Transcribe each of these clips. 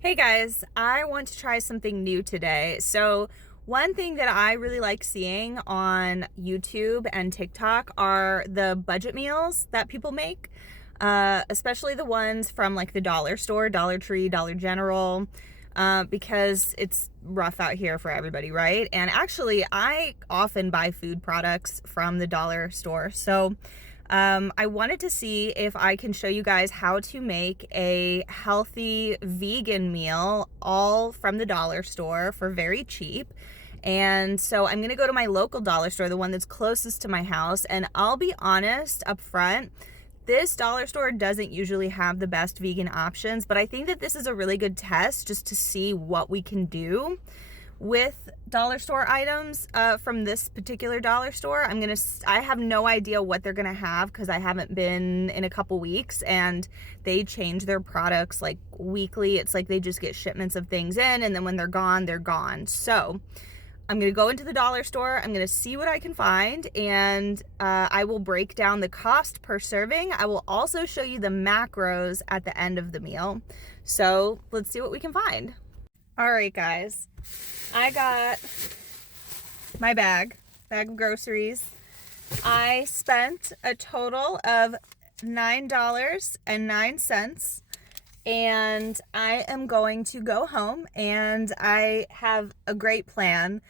Hey guys, I want to try something new today. So, one thing that I really like seeing on YouTube and TikTok are the budget meals that people make, especially the ones from like the dollar store, Dollar Tree, Dollar General, because it's rough out here for everybody, right? And actually, I often buy food products from the dollar store. So, I wanted to see if I can show you guys how to make a healthy vegan meal all from the dollar store for very cheap. And so I'm gonna go to my local dollar store, the one that's closest to my house, and I'll be honest up front, this dollar store doesn't usually have the best vegan options, but I think that this is a really good test just to see what we can do with dollar store items from this particular dollar store. I have no idea what they're gonna have because I haven't been in a couple weeks, and they change their products like weekly. It's like they just get shipments of things in, and then when they're gone, they're gone. So I'm gonna go into the dollar store, I'm gonna see what I can find, and I will break down the cost per serving. I will also show you the macros at the end of the meal. So let's see what we can find. All right, guys, I got my bag of groceries. I spent a total of $9.09, and I am going to go home, and I have a great plan.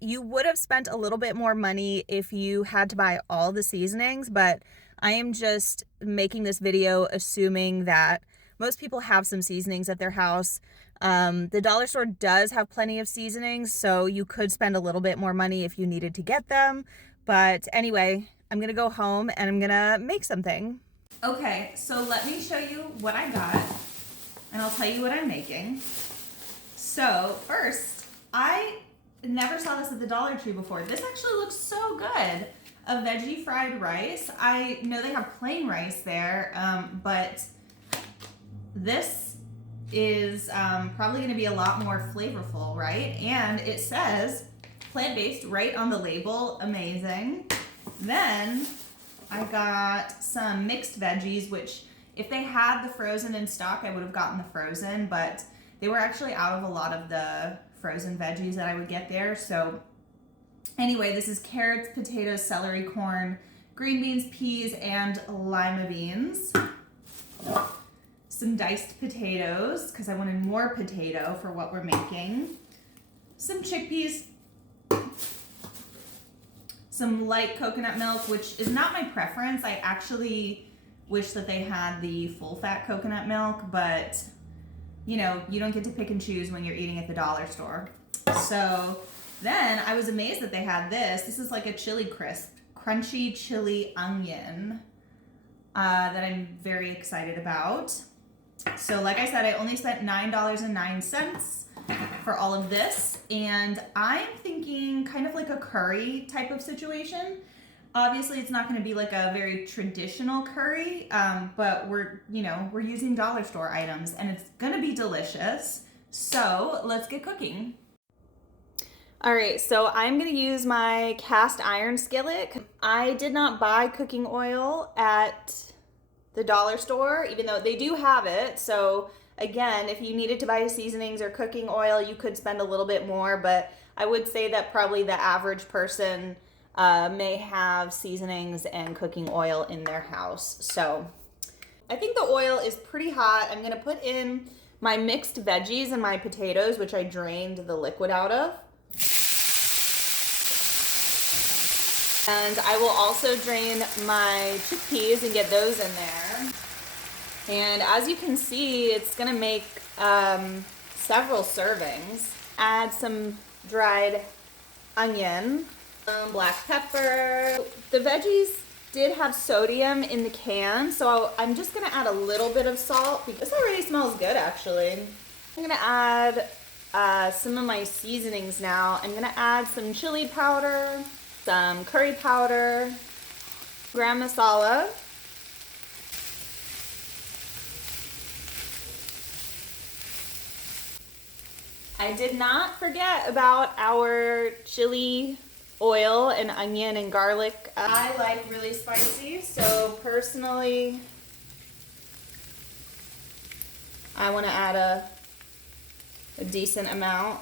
You would have spent a little bit more money if you had to buy all the seasonings, but I am just making this video assuming that most people have some seasonings at their house. The dollar store does have plenty of seasonings, so you could spend a little bit more money if you needed to get them. But anyway, I'm gonna go home and I'm gonna make something. Okay, so let me show you what I got, and I'll tell you what I'm making. So first, I never saw this at the Dollar Tree before. This actually looks so good. A veggie fried rice. I know they have plain rice there, but this is probably going to be a lot more flavorful, right? And it says plant-based right on the label. Amazing. Then I got some mixed veggies, which if they had the frozen in stock, I would have gotten the frozen, but they were actually out of a lot of the frozen veggies that I would get there. So anyway, this is carrots, potatoes, celery, corn, green beans, peas, and lima beans. Some diced potatoes, because I wanted more potato for what we're making. Some chickpeas. Some light coconut milk, which is not my preference. I actually wish that they had the full fat coconut milk, but you know, you don't get to pick and choose when you're eating at the dollar store. So then I was amazed that they had this. This is like a chili crisp, crunchy chili onion that I'm very excited about. So like I said, I only spent $9.09 for all of this, and I'm thinking kind of like a curry type of situation. Obviously, it's not going to be like a very traditional curry, but we're using dollar store items, and it's going to be delicious. So let's get cooking. All right, so I'm going to use my cast iron skillet. I did not buy cooking oil at the dollar store, even though they do have it. So again, if you needed to buy seasonings or cooking oil, you could spend a little bit more, but I would say that probably the average person may have seasonings and cooking oil in their house. So I think the oil is pretty hot. I'm gonna put in my mixed veggies and my potatoes, which I drained the liquid out of. And I will also drain my chickpeas and get those in there. And as you can see, it's gonna make several servings. Add some dried onion, black pepper. The veggies did have sodium in the can, so I'm just gonna add a little bit of salt. This already smells good, actually. I'm gonna add some of my seasonings now. I'm gonna add some chili powder, some curry powder, garam masala, I did not forget about our chili oil and onion and garlic. I like really spicy, so personally I want to add a a decent amount.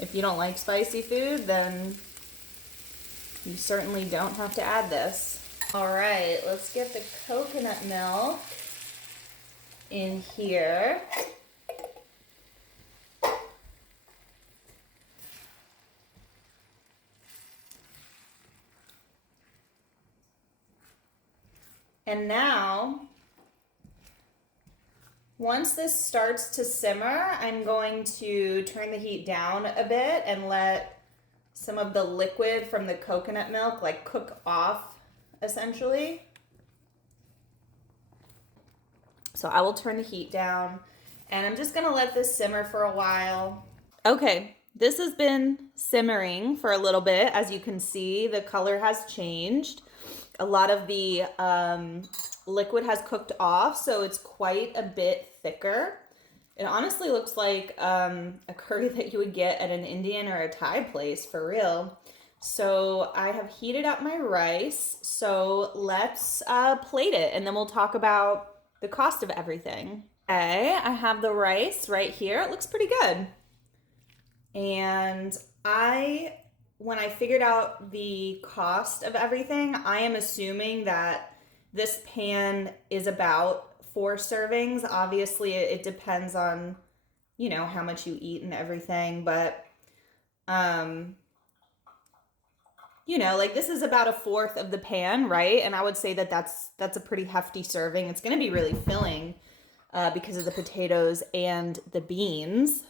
If you don't like spicy food, then you certainly don't have to add this. All right, let's get the coconut milk in here. And now, once this starts to simmer, I'm going to turn the heat down a bit and let some of the liquid from the coconut milk like cook off, essentially. So I will turn the heat down and I'm just gonna let this simmer for a while. Okay, this has been simmering for a little bit. As you can see, the color has changed. A lot of the liquid has cooked off, so it's quite a bit thicker. It honestly looks like a curry that you would get at an Indian or a Thai place, for real. So I have heated up my rice, so let's plate it, and then we'll talk about the cost of everything. Okay, I have the rice right here. It looks pretty good. And when I figured out the cost of everything, I am assuming that this pan is about 4 servings. Obviously, it depends on, you know, how much you eat and everything, but, you know, like this is about 1/4 of the pan, right? And I would say that that's a pretty hefty serving. It's going to be really filling because of the potatoes and the beans.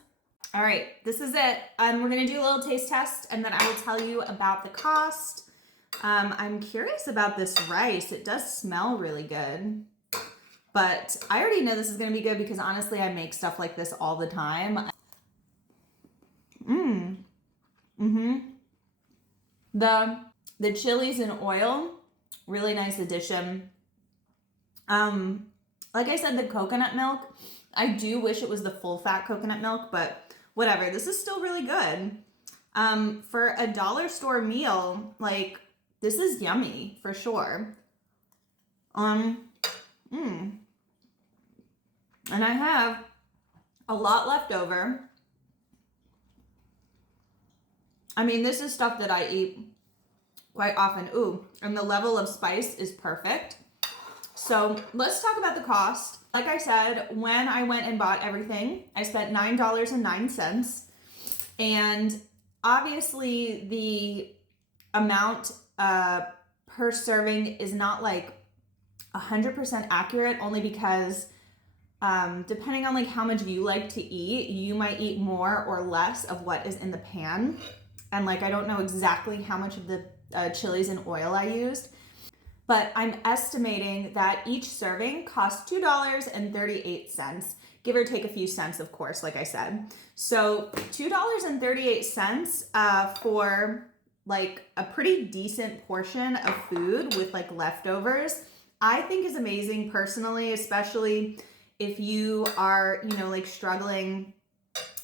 All right, this is it. We're gonna do a little taste test and then I will tell you about the cost. I'm curious about this rice. It does smell really good, but I already know this is gonna be good because honestly, I make stuff like this all the time. The chilies and oil, really nice addition. Like I said, the coconut milk, I do wish it was the full fat coconut milk, but whatever, this is still really good. For a dollar store meal, like this is yummy for sure. And I have a lot left over. I mean, this is stuff that I eat quite often. Ooh, and the level of spice is perfect. So let's talk about the cost. Like I said, when I went and bought everything, I spent $9.09. And obviously the amount per serving is not like 100% accurate, only because depending on like how much you like to eat, you might eat more or less of what is in the pan. And like, I don't know exactly how much of the chilies and oil I used, but I'm estimating that each serving costs $2.38, give or take a few cents, of course, like I said. So $2.38 for like a pretty decent portion of food with like leftovers, I think is amazing personally, especially if you are, you know, like struggling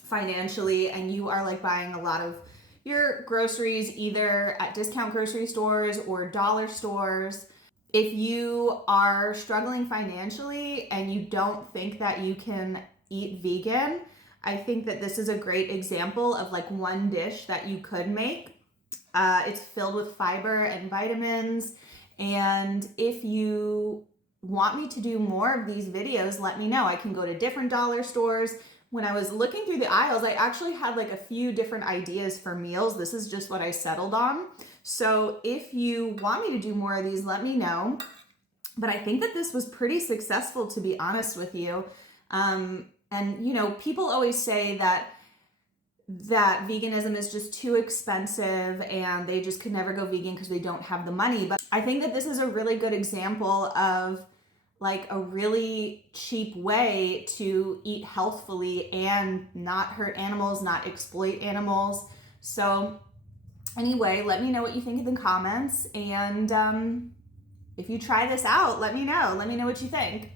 financially and you are like buying a lot of your groceries either at discount grocery stores or dollar stores. If you are struggling financially and you don't think that you can eat vegan, I think that this is a great example of like one dish that you could make. It's filled with fiber and vitamins. And if you want me to do more of these videos, let me know. I can go to different dollar stores. When I was looking through the aisles, I actually had like a few different ideas for meals. This is just what I settled on. So if you want me to do more of these, let me know. But I think that this was pretty successful, to be honest with you. And you know, people always say that veganism is just too expensive and they just could never go vegan because they don't have the money. But I think that this is a really good example of like a really cheap way to eat healthfully and not hurt animals, not exploit animals. So anyway, let me know what you think in the comments. And if you try this out, let me know. Let me know what you think.